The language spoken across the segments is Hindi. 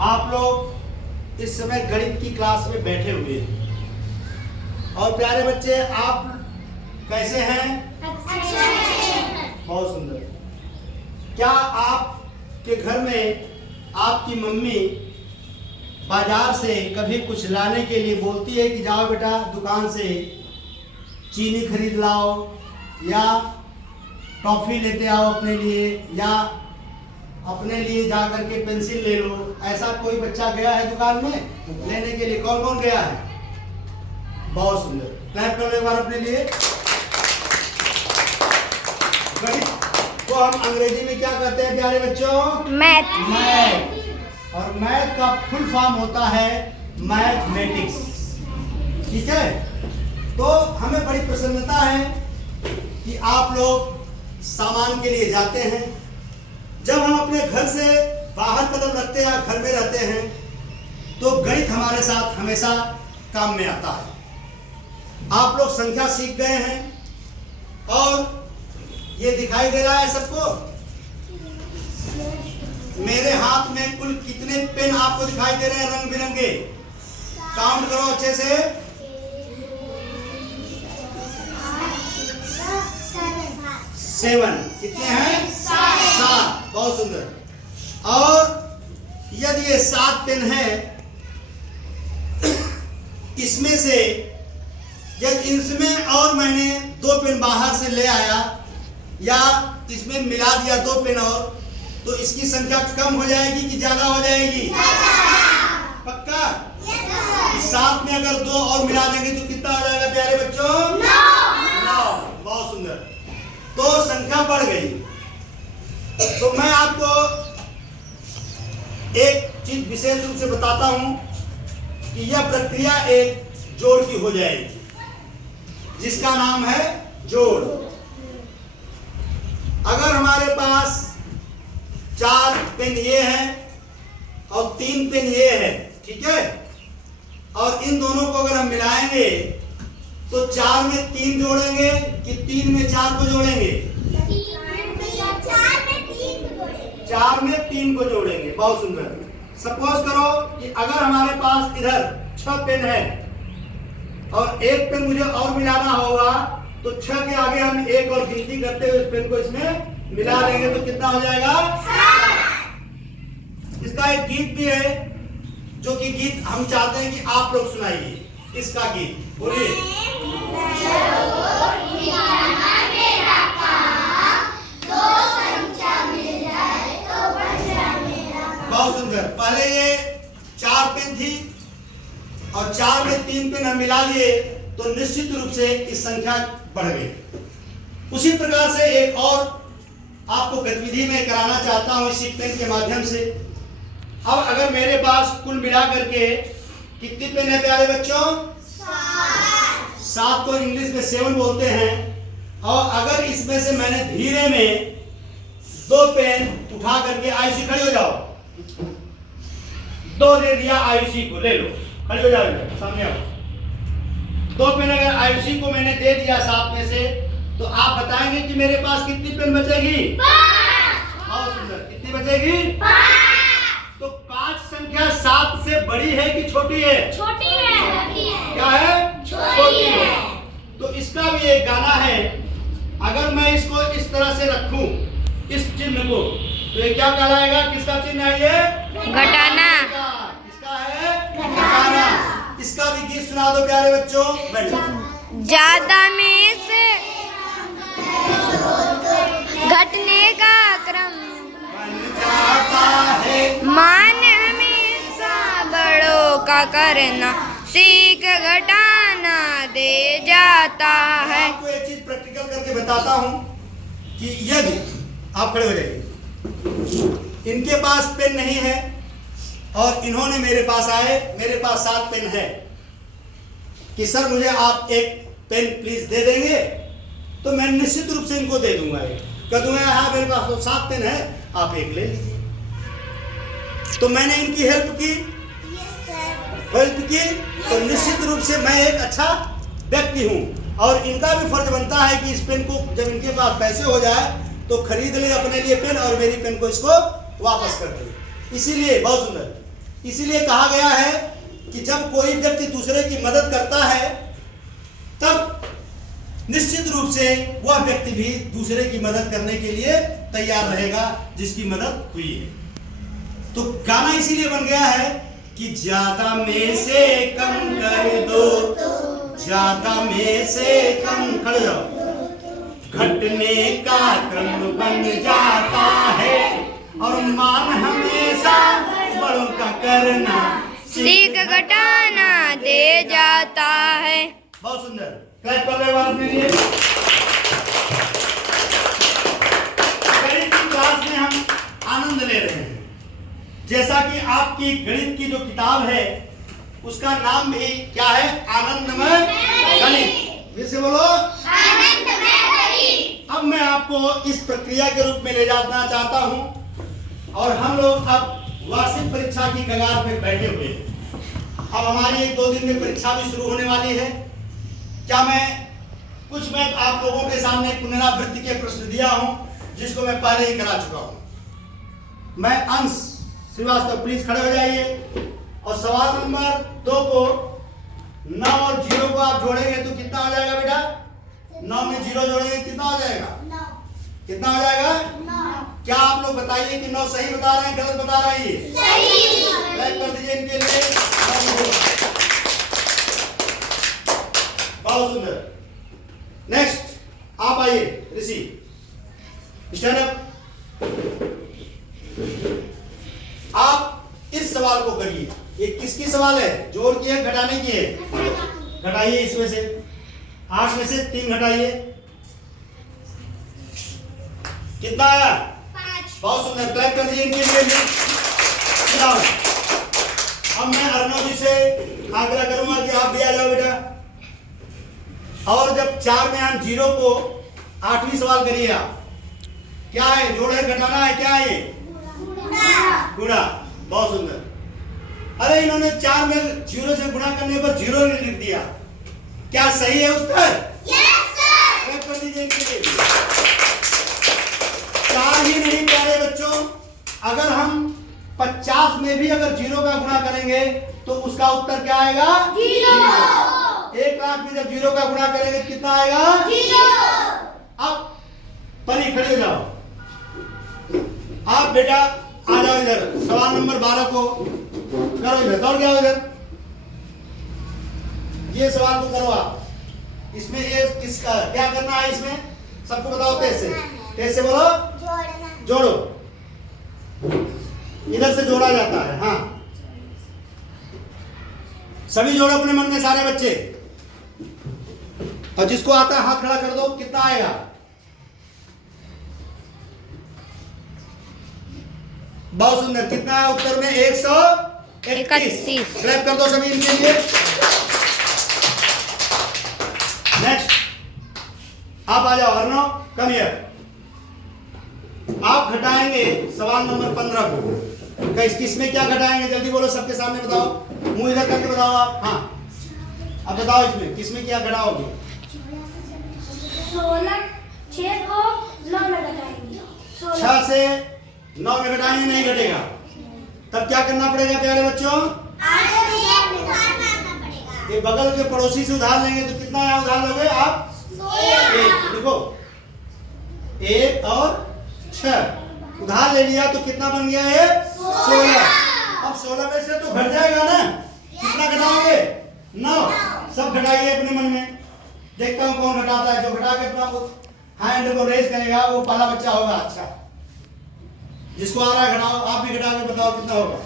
आप लोग इस समय गणित की क्लास में बैठे हुए हैं। और प्यारे बच्चे, आप कैसे हैं? बहुत सुंदर। क्या आपके घर में आपकी मम्मी बाजार से कभी कुछ लाने के लिए बोलती है कि जाओ बेटा दुकान से चीनी खरीद लाओ, या टॉफ़ी लेते आओ अपने लिए, या अपने लिए जा करके पेंसिल ले लो? ऐसा कोई बच्चा गया है दुकान में लेने के लिए? कौन कौन गया है? बहुत सुंदर, क्लैप करो एक बार अपने लिए। गणित को हम अंग्रेजी में क्या कहते हैं प्यारे बच्चों? मैथ। और मैथ का फुल फॉर्म होता है मैथमेटिक्स। ठीक है, तो हमें बड़ी प्रसन्नता है कि आप लोग सामान के लिए जाते हैं। जब हम अपने घर से बाहर कदम रखते हैं, घर में रहते हैं, तो गणित हमारे साथ हमेशा काम में आता है। आप लोग संख्या सीख गए हैं और ये दिखाई दे रहा है सबको? मेरे हाथ में कुल कितने पेन आपको दिखाई दे रहे हैं रंग बिरंगे? काउंट करो अच्छे से। 7। कितने हैं? 7। बहुत सुंदर। और यदि ये 7 पेन है, इसमें से यदि इसमें और मैंने 2 पेन बाहर से ले आया या इसमें मिला दिया 2 पेन और, तो इसकी संख्या कम हो जाएगी कि ज्यादा हो जाएगी? पक्का? 7 में अगर 2 और मिला देंगे तो कितना हो जाएगा प्यारे बच्चों? 9। बहुत सुंदर। तो संख्या बढ़ गई। तो मैं आपको एक चीज विशेष रूप से बताता हूं कि यह प्रक्रिया एक जोड़ की हो जाएगी, जिसका नाम है जोड़। अगर हमारे पास 4 पेन ये है और 3 पेन ये है, ठीक है, और इन दोनों को अगर हम मिलाएंगे तो 4 में 3 जोड़ेंगे कि 3 में 4 को जोड़ेंगे? 4 में 3 को जोड़ेंगे। बहुत सुंदर। सपोज करो कि अगर हमारे पास इधर 6 पेन है और 1 पेन मुझे और मिलाना होगा, तो 6 के आगे हम 1 और गिनती करते हुए इस पेन को इसमें मिला देंगे तो कितना हो जाएगा? 7। इसका एक गीत भी है, जो कि गीत हम चाहते हैं कि आप लोग सुनाइए। इसका गीत बोलिए। बहुत सुंदर। पहले ये 4 पेन थी और 4 में 3 पेन हम मिला लिए, तो निश्चित रूप से इस संख्या बढ़ गई। उसी प्रकार से एक और आपको गतिविधि में कराना चाहता हूं इसी पेन के माध्यम से। अब अगर मेरे पास कुल मिला करके कितनी पेन है प्यारे बच्चों? 7 को इंग्लिश में 7 बोलते हैं। और अगर इसमें से मैंने धीरे में 2 पेन उठा करके, आयुषी खड़ी हो जाओ, 2 दे दिया आयुषी को, ले लो, खड़ी हो जाओ, सामने आओ। 2 पेन अगर आयुषी को मैंने दे दिया 7 में से, तो आप बताएंगे कि मेरे पास कितनी पेन बचेगी? 5। बहुत सुंदर। कितनी बचेगी? 5। तो 5 संख्या 7 से बड़ी है कि छोटी है? छोटी है। क्या है? छोटी है। तो इसका भी एक गाना है। अगर मैं इसको इस तरह से रखूं, इस चिन्ह को, तो ये क्या कहलाएगा? किसका चिन्ह है ये? घटाना। किसका है? घटाना। इसका भी गीत सुना दो प्यारे बच्चों। बैठ जाओ। ज्यादा में से घटने का क्रम जाता है, मान हमेशा बड़ों का करना सीख घटाना दे जाता है। आपको एक चीज प्रैक्टिकल करके बताता हूं कि यदि आप खड़े हो जाइए, इनके पास पेन नहीं है और इन्होंने मेरे पास आए, मेरे पास 7 पेन है, कि सर मुझे आप एक पेन प्लीज दे देंगे, तो मैं निश्चित रूप से इनको दे दूंगा। कह दूंगा हाँ मेरे पास तो 7 पेन है, आप एक ले लीजिए। तो मैंने इनकी हेल्प की, तो निश्चित रूप से मैं एक अच्छा व्यक्ति हूँ। और इनका भी फर्ज बनता है कि इस पेन को जब इनके पास पैसे हो जाए तो खरीद ले अपने लिए पेन और मेरी पेन को इसको वापस कर दे। इसीलिए बहुत सुंदर, इसीलिए कहा गया है कि जब कोई व्यक्ति दूसरे की मदद करता है तब निश्चित रूप से वह व्यक्ति भी दूसरे की मदद करने के लिए तैयार रहेगा जिसकी मदद हुई है। तो गाना इसीलिए बन गया है कि ज्यादा में से कम कर दो, ज्यादा में से कम, खड़े जाओ, घटने का क्रम बन जाता है और मान हमेशा बड़ों का करना सीख घटाना दे जाता है। बहुत सुंदर, क्लैप कर रहे हो आप मेरे लिए। गणित की क्लास में हम आनंद ले रहे हैं। जैसा कि आपकी गणित की जो किताब है उसका नाम भी क्या है? आनंदमय गणित। फिर से बोलो, आनंदमय गणित। अब मैं आपको इस प्रक्रिया के रूप में ले जाना चाहता हूं और हम लोग अब वार्षिक परीक्षा की कगार पर बैठे हुए हैं। अब हमारी 1-2 दिन में परीक्षा भी शुरू होने वाली है। क्या मैं आप लोगों के सामने पुनरावृत्ति के प्रश्न दिया हूं जिसको मैं पहले ही करा चुका हूं। मैं अंश श्रीवास्तव, प्लीज खड़े हो जाइए और सवाल नंबर 2 को 9 और 0 को आप जोड़ेंगे तो कितना हो जाएगा बेटा? 9 में 0 जोड़ेंगे कितना हो जाएगा? 9। कितना हो जाएगा? 9। क्या आप लोग बताइए कि 9 सही बता रहे हैं, गलत बता रही है? सही। लाइक कर दीजिए इनके लिए। बहुत सुंदर। नेक्स्ट आप आइए ऋषि, स्टैंड अप। आप इस सवाल को करिए। ये किसकी सवाल है? जोड़ की है, घटाने की है? घटाइए, इसमें से 8 में से 3 घटाइए, कितना आया? 5। बहुत सुंदर, क्लैप कर दीजिए इनके लिए। अब मैं अर्णव जी से आग्रह करूंगा कि आप भी आ जाओ बेटा। और जब 4 में हम 0 को 8वीं सवाल करिए आप। क्या है? जोड़ है, घटाना है, क्या है ये? गुणा। बहुत सुंदर। अरे इन्होंने 4 में 0 से गुणा करने पर 0 लिख दिया। क्या सही है उत्तर? Yes sir. क्लैप कर दीजिए इनके लिए। 4 ही नहीं प्यारे बच्चों, अगर हम 50 में भी अगर 0 का गुणा करेंगे तो उसका उत्तर क्या आएगा? 0। 1 लाख में जब 0 का गुणा करेंगे कितना आएगा? 0। अब परी खड़े हो जाओ। आप बेटा आ जाओ इधर, सवाल नंबर 12 को करो इधर, दौड़ गया इधर। ये सवाल को करो आप। इसमें ये किसका क्या करना है? इसमें सबको बताओ तेज से, तेज से बोलो। जोड़ो, इधर से जोड़ा जाता है। हाँ, सभी जोड़ो अपने मन में सारे बच्चे। और जिसको आता है हाथ खड़ा कर दो। कितना आएगा? बहुत सुंदर। कितना है उत्तर में? 131। क्लैप कर दो सभी इनके लिए। नेक्स्ट आप आ जाओ अर्णव, कम हियर। आप घटाएंगे सवाल नंबर 15 को। किसमें क्या घटाएंगे? जल्दी बोलो, सबके सामने बताओ, मुंह इधर करके बताओ आप। हाँ, अब बताओ इसमें किसमें क्या घटाओगे? 6 को 9 में घटाएंगे। 6 से 9 में घटाएंगे, नहीं घटेगा। तब क्या करना पड़ेगा प्यारे बच्चों? ये बगल के पड़ोसी से उधार लेंगे तो कितना है उधार लोगे आप? 1। देखो 1 और 6 उधार ले लिया तो कितना बन गया ये? 16। अब 16 में से तो घट जाएगा ना। कितना घटाओगे? 9। सब घटाइए अपने मन में। देखता हूँ कौन घटाता है। जो घटा के अपना हैंड को रेज करेगा वो पहला बच्चा होगा। अच्छा, जिसको आ रहा है घटाओ। आप भी घटा के बताओ कितना होगा।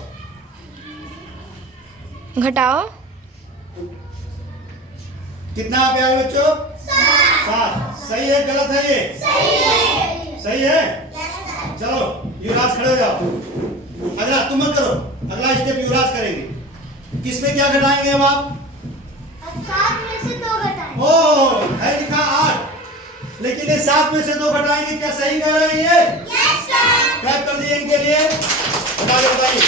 घटाओ। कितना है प्यारे बच्चों? 7। सही है गलत है ये? सही है। चलो युवराज खड़े हो जाओ। अगला तुम मत करो, अगला स्टेप युवराज करेंगे। किसमें क्या घटाएंगे अब आप? 7 में से 2 घटाएंगे। ओ है लिखा 8, लेकिन ये 7 में से 2 घटाएंगे। क्या सही कह रहे हैं ये? Yes sir. क्लैप कर दिए इनके लिए। बताइए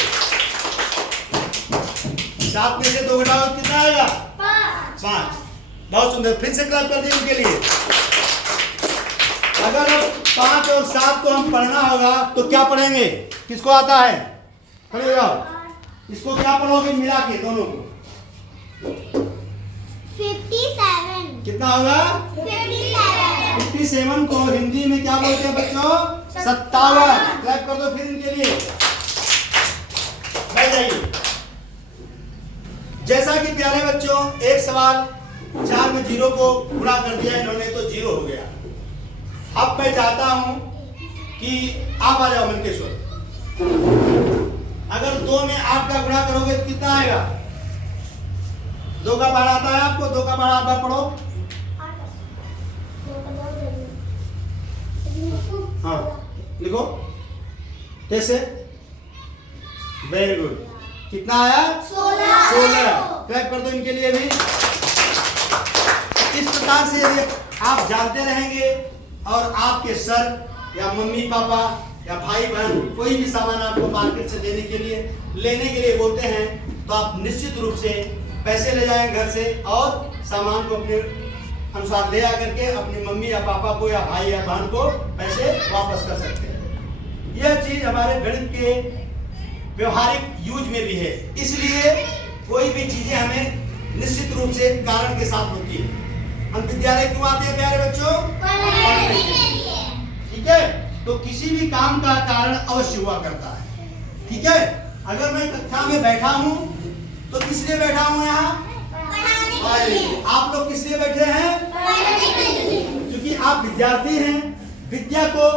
7 में से 2 घटाओ कितना आएगा? 5। बहुत सुंदर, फिर से क्लैप कर दिए इनके लिए। अगर अब 5 और 7 को हम पढ़ना होगा तो क्या पढ़ेंगे? किसको आता है? खड़े हो जाओ। इसको क्या पढ़ोगे मिला के दोनों को? 57। कितना होगा? 57। 57 को हिंदी में क्या बोलते हैं बच्चों? 57। क्लैप कर दो फिर इनके लिए। बैठ जाइए। जैसा कि प्यारे बच्चों एक सवाल 4 में 0 को गुणा कर दिया इन्होंने तो 0 हो गया। अब मैं चाहता हूं कि आप आ जाओ मनकेश्वर। अगर 2 में 8 का गुणा करोगे तो कितना आएगा? 2 का पहाड़ा आता है आपको? 2 का पहाड़ा आता पढ़ो। हाँ लिखो कैसे? Very good. कितना आया? 16। क्लैप कर दो इनके लिए भी। इस प्रकार से यदि आप जानते रहेंगे और आपके सर या मम्मी पापा या भाई बहन कोई भी सामान आपको मार्केट से लेने के लिए बोलते हैं तो आप निश्चित रूप से पैसे ले जाएं घर से और सामान को अपने अनुसार ले आकर के अपनी मम्मी या पापा को या भाई या बहन को पैसे वापस कर सकते हैं। यह चीज हमारे गणित के व्यवहारिक यूज में भी है। इसलिए कोई भी चीजें हमें निश्चित रूप से कारण के साथ होती है। हम विद्यालय क्यों आते हैं प्यारे बच्चों? पढ़ने के लिए। ठीक है, तो किसी भी काम का कारण अवश्य हुआ करता है। ठीक है, अगर मैं कक्षा में बैठा हूं तो किस लिए बैठा हूं यहाँ? आप लोग किस लिए बैठे हैं? क्योंकि आप विद्यार्थी हैं, विद्या को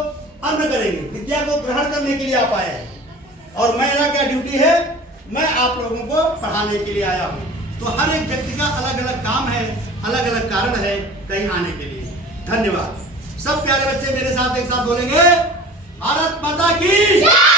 अन्न करेंगे, विद्या को ग्रहण करने के लिए आप आए हैं। और मेरा क्या ड्यूटी है? मैं आप लोगों को पढ़ाने के लिए आया हूँ। तो हर एक व्यक्ति का अलग अलग काम है, अलग अलग कारण है कहीं आने के लिए। धन्यवाद। सब प्यारे बच्चे मेरे साथ एक साथ बोलेंगे, भारत माता की जय।